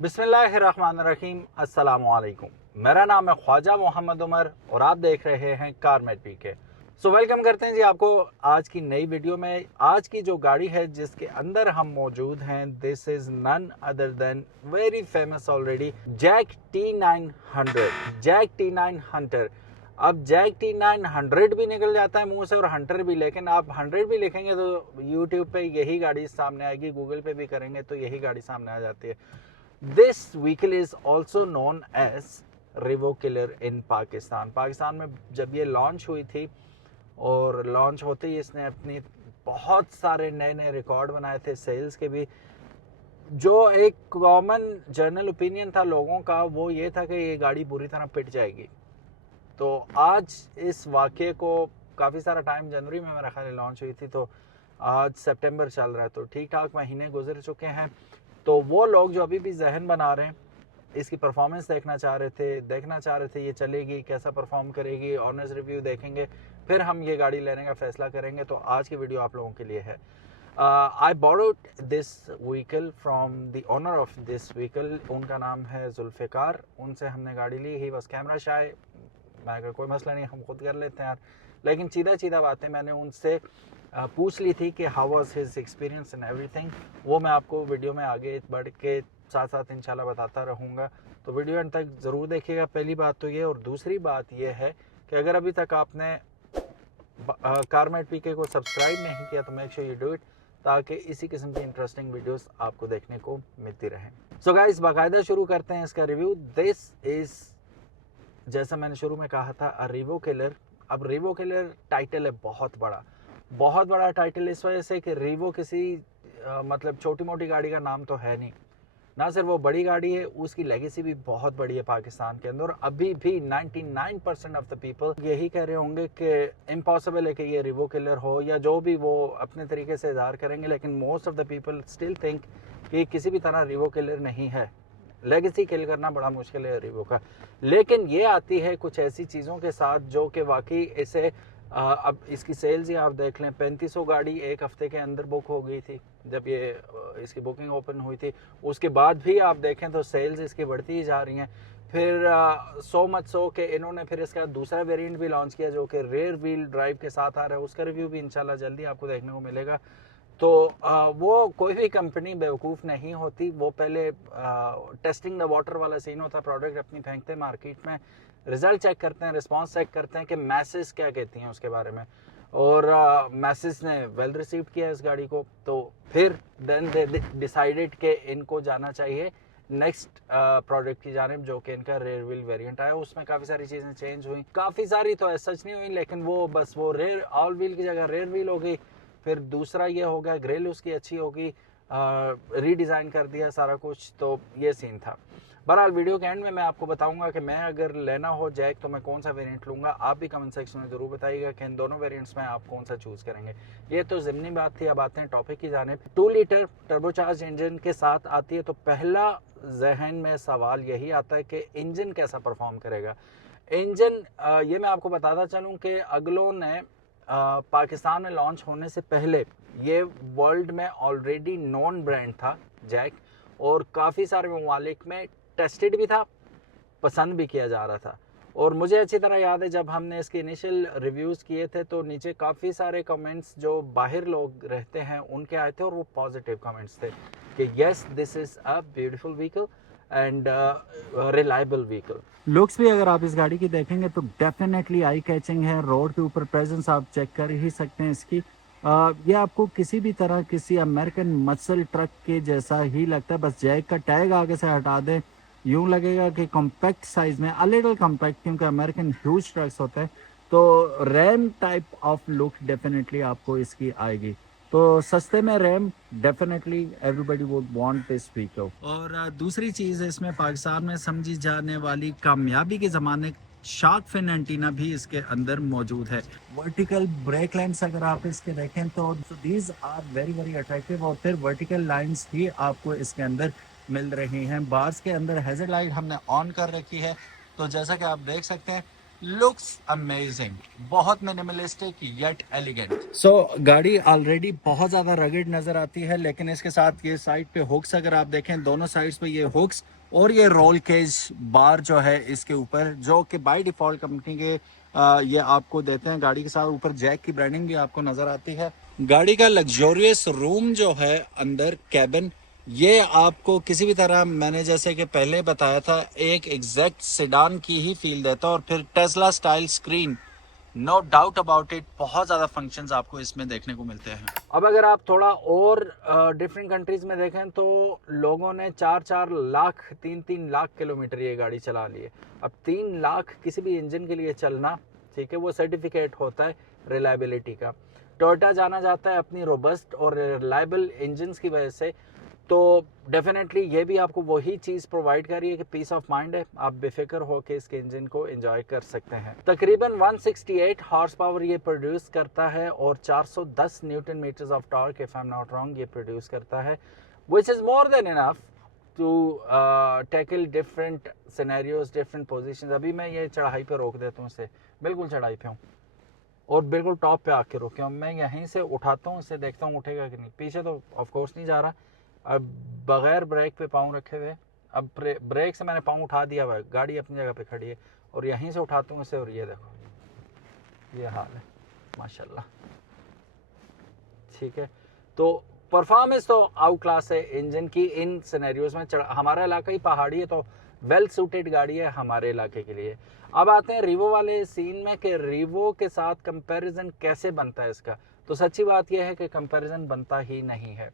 बिस्मिल्लाहिर्रहमानिर्रहीम, अस्सलामुअलैकुम। मेरा नाम है ख्वाजा मोहम्मद उमर और आप देख रहे हैं कारमेट पीके। वेलकम करते हैं जी आपको आज की नई वीडियो में। आज की जो गाड़ी है जिसके अंदर हम मौजूद हैं, this is none other than very famous already Jack T900। Jack T9 hunter. अब जैक T900 भी निकल जाता है मुंह से और हंटर भी, लेकिन आप 100 भी लिखेंगे तो यूट्यूब पे यही गाड़ी सामने आएगी, गूगल पे भी करेंगे तो यही गाड़ी सामने आ जाती है। This vehicle is also known as Revo killer in Pakistan. Pakistan में जब ये लॉन्च हुई थी और लॉन्च होते ही इसने अपनी बहुत सारे नए नए रिकॉर्ड बनाए थे, सेल्स के भी। जो एक कॉमन जनरल ओपिनियन था लोगों का वो ये था कि ये गाड़ी पूरी तरह पिट जाएगी। तो आज इस वाक़े को काफ़ी सारा टाइम, जनवरी में मेरा ख्याल लॉन्च हुई थी, तो आज सितंबर चल रहा है, तो ठीक ठाक महीने गुजर चुके हैं। तो वो लोग जो अभी भी जहन बना रहे हैं, इसकी परफॉर्मेंस देखना चाह रहे थे ये चलेगी, कैसा परफॉर्म करेगी, ऑनर्स रिव्यू देखेंगे, फिर हम ये गाड़ी लेने का फैसला करेंगे। तो आज की वीडियो आप लोगों के लिए है। I borrowed this vehicle from the owner of this vehicle. उनका नाम है जुल्फ़िकार। उनसे हमने गाड़ी ली। ही बस कैमरा शाय। मैं अगर कोई मसला नहीं, हम खुद कर लेते हैं यार, लेकिन सीधा बातें मैंने उनसे पूछ ली थी कि how was his experience and everything. वो मैं आपको वीडियो में आगे बढ़ के साथ साथ इंशाल्लाह बताता रहूँगा, तो वीडियो एंड तक ज़रूर देखिएगा। पहली बात तो ये, और दूसरी बात ये है कि अगर अभी तक आपने कारमेट पीके को सब्सक्राइब नहीं किया तो make sure you do it, ताकि इसी किस्म की इंटरेस्टिंग वीडियोस आपको देखने को मिलती रहें। सो गाइस, बाकायदा शुरू करते हैं इसका रिव्यू। दिस इज़, जैसा मैंने शुरू में कहा था, रिवो किलर। अब रिवो किलर टाइटल है बहुत बड़ा टाइटल, इस वजह से कि रिवो किसी मतलब छोटी मोटी गाड़ी का नाम तो है नहीं। ना सिर्फ वो बड़ी गाड़ी है, उसकी लेगेसी भी बहुत बड़ी है पाकिस्तान के अंदर। अभी भी 99% ऑफ द पीपल यही कह रहे होंगे कि इम्पॉसिबल है कि ये रिवो किलर हो, या जो भी वो अपने तरीके से इज़हार करेंगे, लेकिन most of the people still think कि किसी भी तरह रिवो किलर नहीं है। लेगेसी किल करना बड़ा मुश्किल है रिवो का, लेकिन ये आती है कुछ ऐसी चीज़ों के साथ जो कि वाकई इसे अब इसकी सेल्स ही आप देख लें, 3500 गाड़ी एक हफ्ते के अंदर बुक हो गई थी जब ये इसकी बुकिंग ओपन हुई थी। उसके बाद भी आप देखें तो सेल्स इसकी बढ़ती ही जा रही हैं। फिर सो मच सो कि इन्होंने फिर इसका दूसरा वेरिएंट भी लॉन्च किया जो कि रेयर व्हील ड्राइव के साथ आ रहा है। उसका रिव्यू भी इंशाल्लाह जल्दी आपको देखने को मिलेगा। तो वो कोई भी कंपनी बेवकूफ़ नहीं होती। वो पहले टेस्टिंग द वाटर वाला सीन होता है, प्रोडक्ट अपनी फेंकते हैं मार्केट में, रिजल्ट चेक करते हैं, रिस्पांस चेक करते हैं कि मैसेज क्या कहती हैं उसके बारे में, और मैसेज ने वेल रिसीव किया इस गाड़ी को। तो फिर देन दे डिसाइडेड कि इनको जाना चाहिए नेक्स्ट प्रोडक्ट की जानिब, जो कि इनका रेयर व्हील वेरिएंट आया। उसमें काफ़ी सारी चीज़ें चेंज हुई, काफ़ी सारी तो ऐसा सच नहीं हुई, लेकिन वो बस वो रेयर ऑल व्हील की जगह रेयर व्हील हो गई। फिर दूसरा ये हो गया, ग्रिल उसकी अच्छी होगी, रीडिज़ाइन कर दिया सारा कुछ। तो ये सीन था। बहरहाल वीडियो के एंड में मैं आपको बताऊंगा कि मैं अगर लेना हो जैक तो मैं कौन सा वेरिएंट लूँगा। आप भी कमेंट सेक्शन में ज़रूर बताइएगा कि इन दोनों वेरिएंट्स में आप कौन सा चूज़ करेंगे। ये तो ज़िमनी बात थी। अब आते हैं टॉपिक की जानिब। 2 लीटर टर्बोचार्ज इंजन के साथ आती है, तो पहला जहन में सवाल यही आता है कि इंजन कैसा परफॉर्म करेगा। इंजन ये मैं आपको बताता चलूँ कि अगलों ने पाकिस्तान में लॉन्च होने से पहले ये वर्ल्ड में ऑलरेडी नॉन ब्रांड था जैक, और काफ़ी सारे ममालिक में टेस्टेड भी था, पसंद भी किया जा रहा था। और मुझे अच्छी तरह याद है जब हमने इसके इनिशियल रिव्यूज़ किए थे तो नीचे काफ़ी सारे कमेंट्स जो बाहर लोग रहते हैं उनके आए थे, और वो पॉजिटिव कमेंट्स थे कि yes this is a beautiful vehicle and reliable vehicle. Looks भी अगर आप इस गाड़ी की देखेंगे तो डेफिनेटली आई कैचिंग है। रोड के ऊपर प्रेजेंस आप चेक कर ही सकते हैं इसकी। ये आपको किसी भी तरह किसी अमेरिकन मसल ट्रक के जैसा ही लगता है, बस जैक का टैग आगे से हटा दें, यूं लगेगा कि कॉम्पैक्ट साइज में, अ लिटिल कॉम्पैक्ट, क्योंकि अमेरिकन ह्यूज ट्रक्स होते हैं, तो RAM type of look definitely आपको इसकी आएगी। तो सस्ते में RAM, definitely everybody would want this vehicle. और दूसरी चीज़ इसमें पाकिस्तान में समझी जाने वाली कामयाबी के ज़माने शार्क फिन एंटीना भी इसके अंदर मौजूद है। वर्टिकल ब्रेक लाइन्स अगर आप इसके देखें तो these are very very attractive, और फिर वर्टिकल लाइन्स भी आपको इसके अंदर मिल रही हैं। बार्स के अंदर हैजर्ड लाइट हमने ऑन कर रखी है, तो जैसा कि आप देख सकते हैं लुक्स अमेजिंग, बहुत मिनिमलिस्टिक येट एलिगेंट। सो गाड़ी ऑलरेडी बहुत ज़्यादा रगड़ नज़र आती है, लेकिन इसके साथ ये साइड पे हुक्स अगर आप देखें, दोनों साइड्स पे ये हुक्स और ये रोल केज बार जो है इसके ऊपर, जो कि बाय डिफ़ॉल्ट कंपनी के ये आपको देते हैं। गाड़ी के साथ ऊपर जैक की ब्रांडिंग भी आपको नज़र आती है। गाड़ी का लग्जोरियस रूम जो है अंदर कैबिन, ये आपको किसी भी तरह, मैंने जैसे कि पहले बताया था, एक एग्जैक्ट सेडान की ही फील देता है। और फिर Tesla style screen, no doubt about it, बहुत ज़्यादा फंक्शंस आपको इसमें देखने को मिलते हैं। अब अगर आप थोड़ा और डिफरेंट कंट्रीज में देखें तो लोगों ने 4-4 लाख 3-3 लाख किलोमीटर ये गाड़ी चला ली है। अब 3 लाख किसी भी इंजन के लिए चलना, ठीक है, वो सर्टिफिकेट होता है रिलायबिलिटी का। टोयोटा जाना जाता है अपनी रोबस्ट और रिलायबल इंजन्स की वजह से, तो डेफिनेटली ये भी आपको वही चीज़ प्रोवाइड कर रही है कि पीस ऑफ माइंड है, आप बेफिक्र होकर इसके इंजन को एंजॉय कर सकते हैं। तकरीबन 168 हॉर्स पावर ये प्रोड्यूस करता है और 410 newton metres of torque, if I am not wrong, ये प्रोड्यूस करता है, which is more than enough to tackle different scenarios, different position. अभी मैं ये चढ़ाई पे रोक देता हूँ इसे, बिल्कुल चढ़ाई पे हूँ और बिल्कुल टॉप पे आके रुके हूँ, मैं यहीं से उठाता हूँ इसे, देखता हूँ उठेगा कि नहीं। पीछे तो ऑफकोर्स नहीं जा रहा, अब बगैर ब्रेक पे पाँव रखे हुए, अब ब्रेक से मैंने पाँव उठा दिया हुआ है, गाड़ी अपनी जगह पे खड़ी है और यहीं से उठाता हूँ इसे, और ये देखो ये हाल है माशाल्लाह। ठीक है, तो परफॉर्मेंस तो आउट क्लास है इंजन की इन सिनेरियोज में। हमारा इलाका ही पहाड़ी है, तो वेल सूटेड गाड़ी है हमारे इलाके के लिए। अब आते हैं रीवो वाले सीन में कि रीवो के साथ कंपैरिजन कैसे बनता है इसका। तो सच्ची बात यह है कि कंपैरिजन बनता ही नहीं है।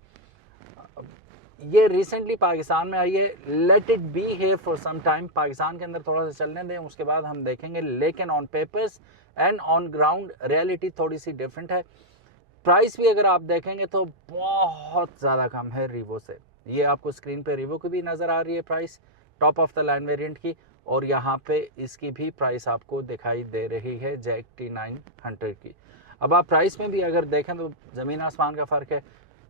ये रिसेंटली पाकिस्तान में आई है, लेट इट बी है फॉर सम टाइम, पाकिस्तान के अंदर थोड़ा सा चलने दें, उसके बाद हम देखेंगे। लेकिन on papers and on ground reality थोड़ी सी डिफरेंट है। प्राइस भी अगर आप देखेंगे तो बहुत ज़्यादा कम है रीवो से। ये आपको स्क्रीन पे रीवो की भी नज़र आ रही है price, top of the line variant की, और यहाँ पे इसकी भी प्राइस आपको दिखाई दे रही है जैक T900 की। अब आप प्राइस में भी अगर देखें तो ज़मीन आसमान का फ़र्क है।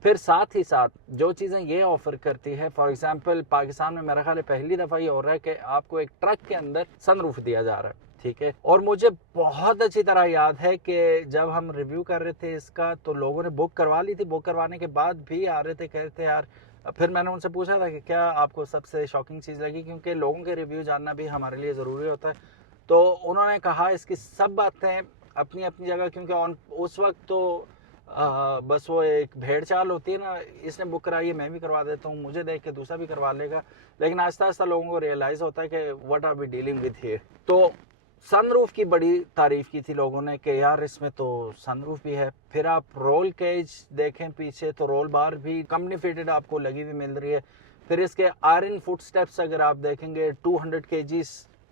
फिर साथ ही साथ जो चीज़ें ये ऑफर करती है, फॉर एग्जांपल पाकिस्तान में मेरा ख्याल है पहली दफ़ा ये हो रहा है कि आपको एक ट्रक के अंदर सनरूफ दिया जा रहा है, ठीक है। और मुझे बहुत अच्छी तरह याद है कि जब हम रिव्यू कर रहे थे इसका तो लोगों ने बुक करवा ली थी, बुक करवाने के बाद भी आ रहे थे, कह रहे थे यार। फिर मैंने उनसे पूछा था कि क्या आपको सबसे शॉकिंग चीज़ लगी, क्योंकि लोगों के रिव्यू जानना भी हमारे लिए ज़रूरी होता है। तो उन्होंने कहा इसकी सब बातें अपनी अपनी जगह, क्योंकि उस वक्त तो बस वो एक भेड़ चाल होती है ना, इसने बुक कराई है मैं भी करवा देता हूँ, मुझे देख के दूसरा भी करवा लेगा। लेकिन आहिस्ता आहिस्ता लोगों को रियलाइज़ होता है कि what are we dealing with here. तो सनरूफ की बड़ी तारीफ की थी लोगों ने कि यार इसमें तो सनरूफ भी है। फिर आप रोल केज देखें पीछे तो रोल बार भी कंपनी फिटेड आपको लगी हुई मिल रही है। फिर इसके आयरन फुट स्टेप्स अगर आप देखेंगे 200 kg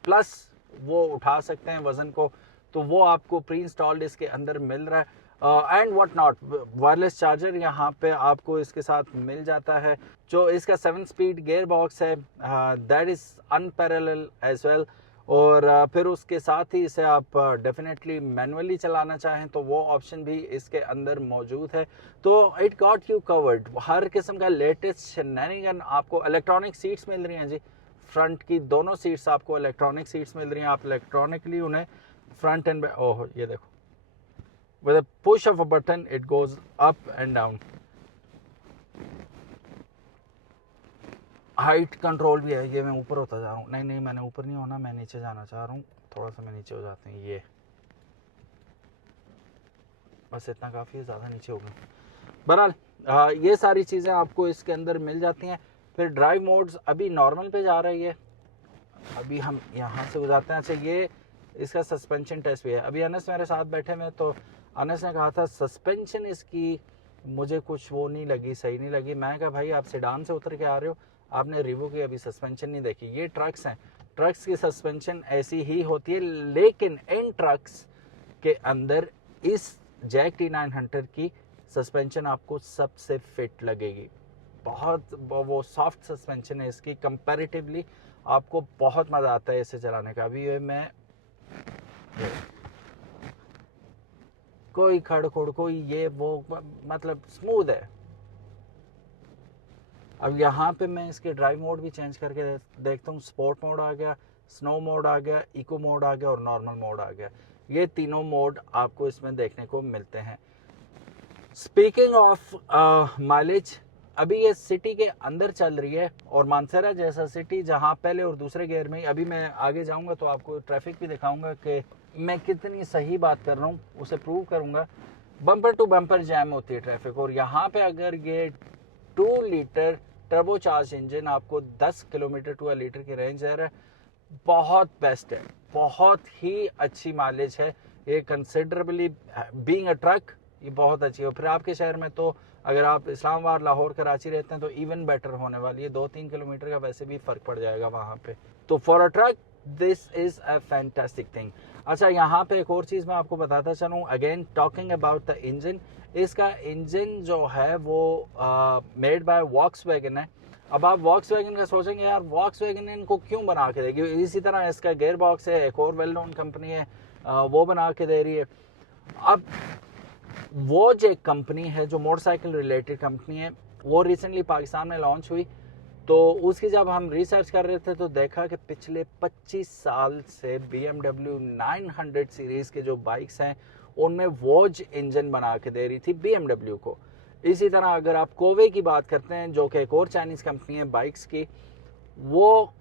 प्लस वो उठा सकते हैं वजन को, तो वो आपको प्री इंस्टॉल्ड इसके अंदर मिल रहा है। And what not, wireless charger यहाँ पे आपको इसके साथ मिल जाता है। जो इसका 7 स्पीड गियर बॉक्स है that is unparallel as well. और फिर उसके साथ ही इसे आप डेफिनेटली मैनुअली चलाना चाहें तो वो ऑप्शन भी इसके अंदर मौजूद है। तो इट गॉट यू कवर्ड, हर किस्म का लेटेस्ट शेनैनिगन आपको। इलेक्ट्रॉनिक सीट्स मिल रही हैं जी, फ्रंट की दोनों सीट्स आपको इलेक्ट्रॉनिक सीट्स मिल रही हैं, आप इलेक्ट्रॉनिकली उन्हें फ्रंट एंड ओह ये देखो, with a push of a button it goes up and down। Height control भी है, ये मैं ऊपर होता जा रहा हूँ, नहीं मैंने ऊपर नहीं होना, मैं नीचे जाना चाह रहा हूँ, थोड़ा सा मैं नीचे हो जाते हैं, ये बस इतना काफ़ी है, ज़्यादा नीचे हो गया। बहरहाल ये सारी चीज़ें आपको इसके अंदर मिल जाती हैं। फिर ड्राइव मोड्स अभी नॉर्मल पे जा रही है, अभी हम यहाँ से गुजारते हैं। अच्छा, ये इसका सस्पेंशन टेस्ट भी है। अभी अनस मेरे साथ बैठे में, तो अनस ने कहा था सस्पेंशन इसकी मुझे कुछ वो नहीं लगी, सही नहीं लगी। मैं कहा भाई आप सेडान से उतर के आ रहे हो, आपने रीवो की अभी सस्पेंशन नहीं देखी, ये ट्रक्स हैं, ट्रक्स की सस्पेंशन ऐसी ही होती है। लेकिन इन ट्रक्स के अंदर इस जैक T900 की सस्पेंशन आपको सबसे फिट लगेगी, बहुत वो सॉफ्ट सस्पेंशन है इसकी, कंपैरेटिवली आपको बहुत मज़ा आता है इसे चलाने का। अभी ये मैं कोई खड़खुड़ कोई ये वो मतलब स्मूथ है। अब यहाँ पे मैं इसके ड्राइव मोड भी चेंज करके देखता हूँ, स्पोर्ट मोड आ गया, स्नो मोड आ गया, इको मोड आ गया और नॉर्मल मोड आ गया। ये तीनों मोड आपको इसमें देखने को मिलते हैं। स्पीकिंग ऑफ माइलेज, अभी ये सिटी के अंदर चल रही है और मानसरा जैसा सिटी जहां पहले और दूसरे गियर में, अभी मैं आगे जाऊंगा तो आपको ट्रैफिक भी दिखाऊंगा कि मैं कितनी सही बात कर रहा हूँ, उसे प्रूव करूंगा। बम्पर टू बम्पर जैम होती है ट्रैफिक, और यहाँ पे अगर ये 2 लीटर टर्बोचार्ज इंजन आपको 10 किलोमीटर टू लीटर की रेंज दे रहा है, बहुत बेस्ट है, बहुत ही अच्छी माइलेज है ये। कंसिडरेबली बीइंग अ ट्रक ये बहुत अच्छी है। फिर आपके शहर में तो अगर आप इस्लामाबाद, लाहौर, कराची रहते हैं तो इवन बेटर होने वाली है। 2-3 किलोमीटर का वैसे भी फर्क पड़ जाएगा वहाँ पे। तो for a truck this is a fantastic thing. अच्छा, यहाँ पे एक और चीज़ मैं आपको बताता चलूँ, again talking about the engine. इसका इंजन जो है वो मेड बाय वॉक्सवैगन है। अब आप वॉक्सवैगन का सोचेंगे यार वॉक्सवैगन इनको क्यों बना के देगी, इसी तरह इसका गेयर बॉक्स है, एक और वेल नोन कंपनी है वो बना के दे रही है। अब वोज एक कंपनी है जो मोटरसाइकिल रिलेटेड कंपनी है, वो रिसेंटली पाकिस्तान में लॉन्च हुई। तो उसकी जब हम रिसर्च कर रहे थे तो देखा कि पिछले 25 साल से BMW 900 सीरीज के जो बाइक्स हैं उनमें वोज इंजन बना के दे रही थी BMW को। इसी तरह अगर आप कोवे की बात करते हैं जो कि एक और चाइनीज कंपनी है बाइक्स की, वो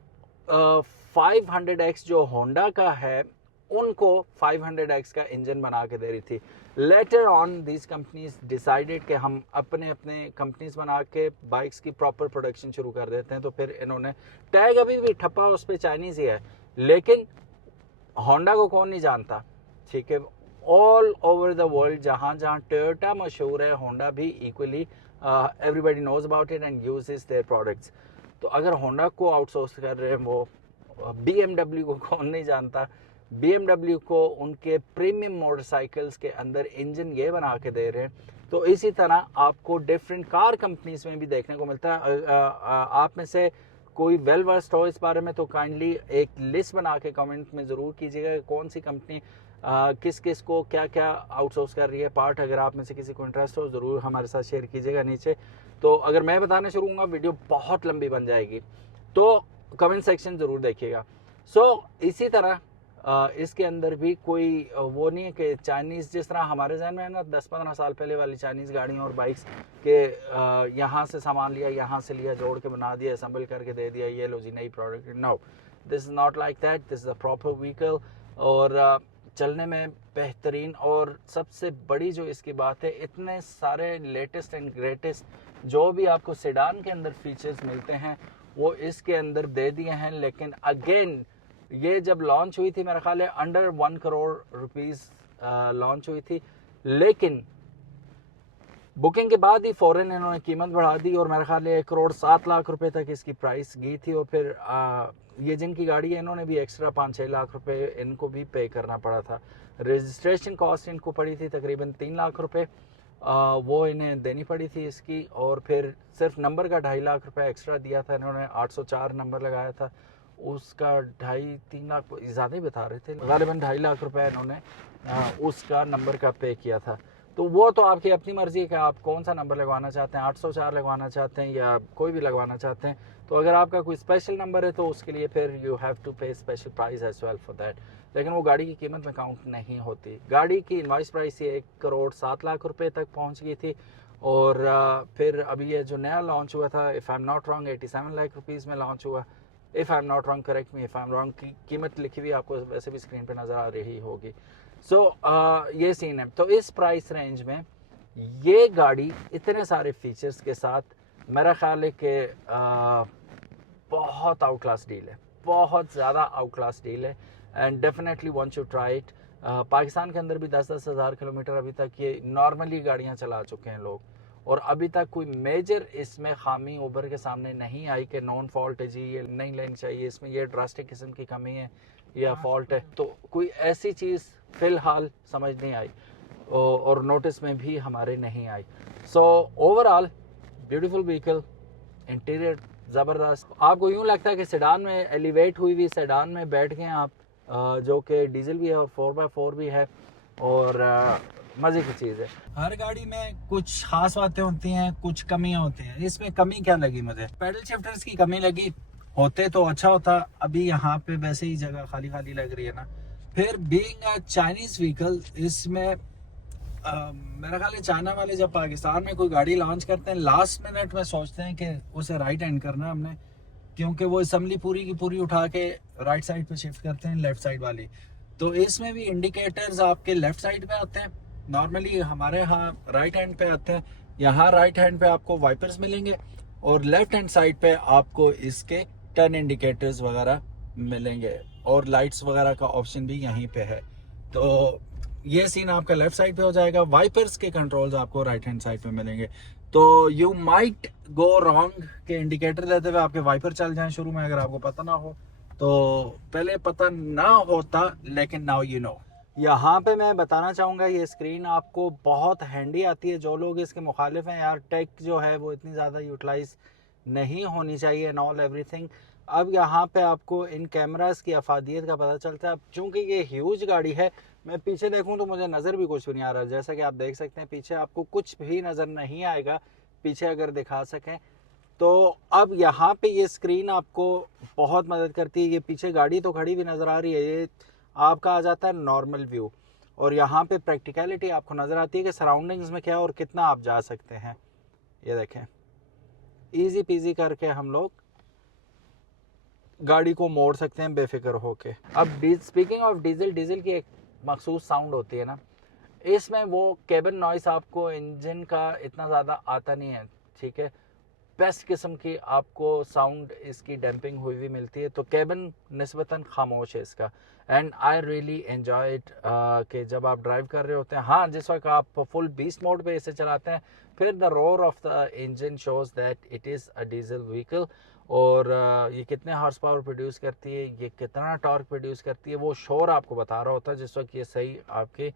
500X जो होंडा का है उनको 500X का इंजन बना के दे रही थी। Later on this companies decided कि हम अपने अपने कंपनीज बना के बाइक्स की प्रॉपर प्रोडक्शन शुरू कर देते हैं। तो फिर इन्होंने, टैग अभी भी ठप्पा उस पर चाइनीज ही है, लेकिन होंडा को कौन नहीं जानता, ठीक है। ऑल ओवर द वर्ल्ड जहाँ जहाँ टोयोटा मशहूर है, होंडा भी equally, everybody knows about it and uses their products. तो अगर होंडा को आउटसोर्स कर रहे हैं वो, BMW को कौन नहीं जानता। BMW को उनके प्रीमियम मोटरसाइकिल्स के अंदर इंजन ये बना के दे रहे हैं। तो इसी तरह आपको डिफरेंट कार कंपनीज में भी देखने को मिलता है। आप में से कोई वेल वर्स्ड हो इस बारे में तो काइंडली एक लिस्ट बना के कमेंट में ज़रूर कीजिएगा कौन सी कंपनी किस किस को क्या क्या आउटसोर्स कर रही है पार्ट। अगर आप में से किसी को इंटरेस्ट हो ज़रूर हमारे साथ शेयर कीजिएगा नीचे। तो अगर मैं बताना शुरू होऊंगा वीडियो बहुत लंबी बन जाएगी, तो कमेंट सेक्शन ज़रूर देखिएगा। इसी तरह इसके अंदर भी कोई वो नहीं है कि चाइनीज़, जिस तरह हमारे जहन में है ना 10-15 साल पहले वाली चाइनीज़ गाड़ियाँ और बाइक्स के यहाँ से सामान लिया, यहाँ से लिया, जोड़ के बना दिया, असम्बल करके दे दिया, ये लो जी नई product. No, this is not like that, this is a proper vehicle और चलने में बेहतरीन। और सबसे बड़ी जो इसकी बात है, इतने सारे लेटेस्ट एंड ग्रेटेस्ट जो भी आपको सेडान के अंदर फीचर्स मिलते हैं वो इसके अंदर दे दिए हैं। लेकिन अगेन ये जब लॉन्च हुई थी मेरा ख्याल है अंडर 1 करोड़ रुपीस लॉन्च हुई थी, लेकिन बुकिंग के बाद ही फौरन इन्होंने कीमत बढ़ा दी और मेरा ख्याल है 1,07,00,000 रुपए तक इसकी प्राइस गई थी। और फिर ये जिनकी गाड़ी है इन्होंने भी एक्स्ट्रा 5-6 लाख रुपए इनको भी पे करना पड़ा था। रजिस्ट्रेशन कॉस्ट इनको पड़ी थी तकरीबन 3 लाख रुपए, वो इन्हें देनी पड़ी थी इसकी। और फिर सिर्फ नंबर का 2.5 लाख रुपए एक्स्ट्रा दिया था इन्होंने, 804 नंबर लगाया था, उसका 2.5-3 लाख ज़्यादा ही बता रहे थे, गालिबन 2.5 लाख रुपए इन्होंने उसका नंबर का पे किया था। तो वो तो आपकी अपनी मर्जी है कि आप कौन सा नंबर लगवाना चाहते हैं, 804 लगवाना चाहते हैं या कोई भी लगवाना चाहते हैं। तो अगर आपका कोई स्पेशल नंबर है तो उसके लिए फिर you have to pay special price as well for that. लेकिन वो गाड़ी की कीमत में काउंट नहीं होती। गाड़ी की इनवॉइस प्राइस ये 1,07,00,000 रुपए तक पहुंच गई थी। और फिर अभी ये जो नया लॉन्च हुआ था, if I am not wrong 87 lakh rupees में लॉन्च हुआ। If I am not wrong, correct me if I am wrong, की कीमत लिखी हुई आपको वैसे भी स्क्रीन पे नज़र आ रही होगी। ये सीन है। तो इस प्राइस रेंज में ये गाड़ी इतने सारे फीचर्स के साथ मेरा ख्याल है कि बहुत आउट क्लास डील है, बहुत ज़्यादा आउट क्लास डील है and definitely want to try it. Pakistan के अंदर भी 10-10 हज़ार किलोमीटर अभी तक ये नॉर्मली गाड़ियाँ चला चुके हैं लोग, और अभी तक कोई मेजर इसमें खामी उभर के सामने नहीं आई कि नॉन फॉल्ट है जी ये नहीं लेनी चाहिए, इसमें ये ड्रास्टिक किस्म की कमी है या फॉल्ट है। तो कोई ऐसी चीज़ फ़िलहाल समझ नहीं आई और नोटिस में भी हमारे नहीं आई। ओवरऑल ब्यूटीफुल व्हीकल, इंटीरियर ज़बरदस्त। आपको यूँ लगता है कि सेडान में एलिवेट हुई हुई सेडान में बैठ गए आप, जो कि डीजल भी है और 4x4 भी है और मज़े की चीज़ है। हर गाड़ी में कुछ खास बातें होती हैं, कुछ कमियां होती हैं। इसमें कमी क्या लगी मुझे, पैडल शिफ्टर्स की कमी लगी होते तो अच्छा होता। अभी यहाँ पे वैसे ही जगह खाली खाली लग रही है ना। फिर बीइंग अ चाइनीज व्हीकल, इसमें मेरा ख्याल है चाइना वाले जब पाकिस्तान में कोई गाड़ी लॉन्च करते हैं, लास्ट मिनट में सोचते हैं कि उसे राइट हैंड करना है हमने, क्योंकि वो असम्बली पूरी की पूरी उठा के राइट साइड पे शिफ्ट करते हैं, लेफ्ट साइड वाली। तो इसमें भी इंडिकेटर्स आपके लेफ्ट साइड पे आते हैं, नॉर्मली हमारे यहाँ राइट हैंड पे आते हैं। यहाँ राइट हैंड पे आपको वाइपर्स मिलेंगे और लेफ्ट हैंड साइड पे आपको इसके टर्न इंडिकेटर्स वगैरह मिलेंगे, और लाइट्स वगैरह का ऑप्शन भी यहीं पे है। तो ये सीन आपका लेफ्ट साइड पे हो जाएगा। वाइपर्स के कंट्रोल्स आपको राइट हैंड साइड पे मिलेंगे। तो यू माइट गो रॉन्ग के इंडिकेटर देते हुए आपके वाइपर चल जाएं शुरू में, अगर आपको पता ना हो तो। पहले पता ना होता, लेकिन नाउ यू नो। यहाँ पे मैं बताना चाहूँगा, ये स्क्रीन आपको बहुत हैंडी आती है। जो लोग इसके मुखालिफ हैं यार, टेक जो है वो इतनी ज़्यादा यूटिलाइज नहीं होनी चाहिए एंड ऑल एवरीथिंग। अब यहाँ पे आपको इन कैमरास की अफादियत का पता चलता है। अब चूँकि ये ह्यूज गाड़ी है, मैं पीछे देखूँ तो मुझे नज़र भी कुछ भी नहीं आ रहा। जैसा कि आप देख सकते हैं पीछे आपको कुछ भी नज़र नहीं आएगा, पीछे अगर दिखा सकें तो। अब यहाँ पे ये स्क्रीन आपको बहुत मदद करती है। ये पीछे गाड़ी तो खड़ी भी नज़र आ रही है, ये आपका आ जाता है नॉर्मल व्यू, और यहाँ पे प्रैक्टिकलिटी आपको नज़र आती है कि सराउंडिंग्स में क्या और कितना आप जा सकते हैं। ये देखें, इजी पीजी करके हम लोग गाड़ी को मोड़ सकते हैं बेफिक्र होके। अब स्पीकिंग ऑफ डीजल, डीजल की एक मखसूस साउंड होती है ना, इसमें वो केबिन नॉइस आपको इंजन का इतना ज़्यादा आता नहीं है, ठीक है। बेस्ट किस्म की आपको साउंड इसकी डैम्पिंग हुई हुई मिलती है, तो केबिन निस्बतन खामोश है इसका। And I really enjoy it कि जब आप ड्राइव कर रहे होते हैं, हाँ जिस वक्त आप फुल बीस्ट मोड पे इसे चलाते हैं, फिर the roar of the engine shows that it is a diesel vehicle. और ये कितने हॉर्स पावर प्रोड्यूस करती है, ये कितना टॉर्क प्रोड्यूस करती है, वो शोर आपको बता रहा होता है जिस वक्त ये सही आपके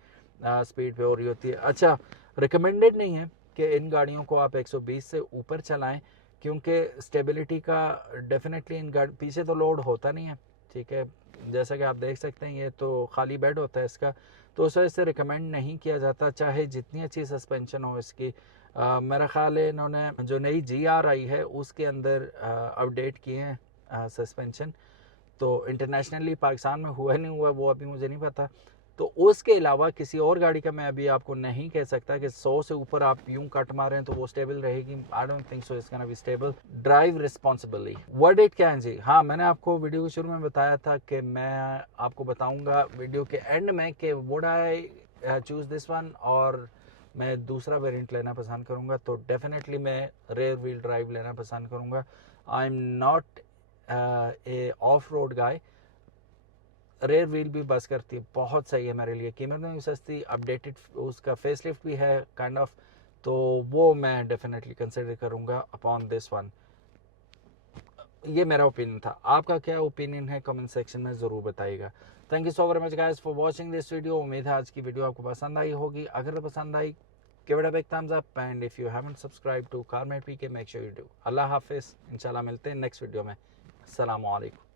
स्पीड पे हो रही होती है। अच्छा, रिकमेंडेड नहीं है कि इन गाड़ियों को आप 120 से ऊपर चलाएं, क्योंकि स्टेबिलिटी का डेफिनेटली इन गाड़ी पीछे तो लोड होता नहीं है, ठीक है। जैसा कि आप देख सकते हैं ये तो खाली बेड होता है इसका, तो उस वजह से रिकमेंड नहीं किया जाता, चाहे जितनी अच्छी सस्पेंशन हो इसकी। मेरा ख्याल है इन्होंने जो नई GR आई है उसके अंदर अपडेट किए हैं सस्पेंशन, तो इंटरनेशनली पाकिस्तान में हुआ नहीं हुआ वो अभी मुझे नहीं पता। तो उसके अलावा किसी और गाड़ी का मैं अभी आपको नहीं कह सकता कि 100 से ऊपर आप यूं कट मारें तो वो स्टेबल रहेगी। I don't think so it's gonna be stable. Drive responsibly, word it क्या है जी। हाँ, मैंने आपको वीडियो के शुरू में बताया था कि मैं आपको बताऊंगा वीडियो के एंड में कि would I choose this one, और मैं दूसरा वेरिएंट लेना पसंद करूंगा, तो डेफिनेटली मैं रेयर व्हील ड्राइव लेना पसंद करूंगा। आई am not a of road guy. Rear wheel भी बस करती है, बहुत सही है मेरे लिए, कीमत में भी सस्ती, अपडेटेड उसका फेसलिफ्ट भी है काइंड ऑफ, तो वो मैं डेफिनेटली कंसिडर करूँगा अपॉन दिस वन। ये मेरा ओपिनियन था, आपका क्या ओपिनियन है कमेंट सेक्शन में ज़रूर बताइएगा। Thank you so very much guys for watching this video. उम्मीद है आज की वीडियो आपको पसंद आई होगी। अगर पसंद आई, give it a big thumbs up, and if you haven't subscribe to Carmate PK, make sure you do. अल्लाह हाफिज़, इंशाल्लाह मिलते हैं नेक्स्ट वीडियो में। अस्सलाम वालेकुम।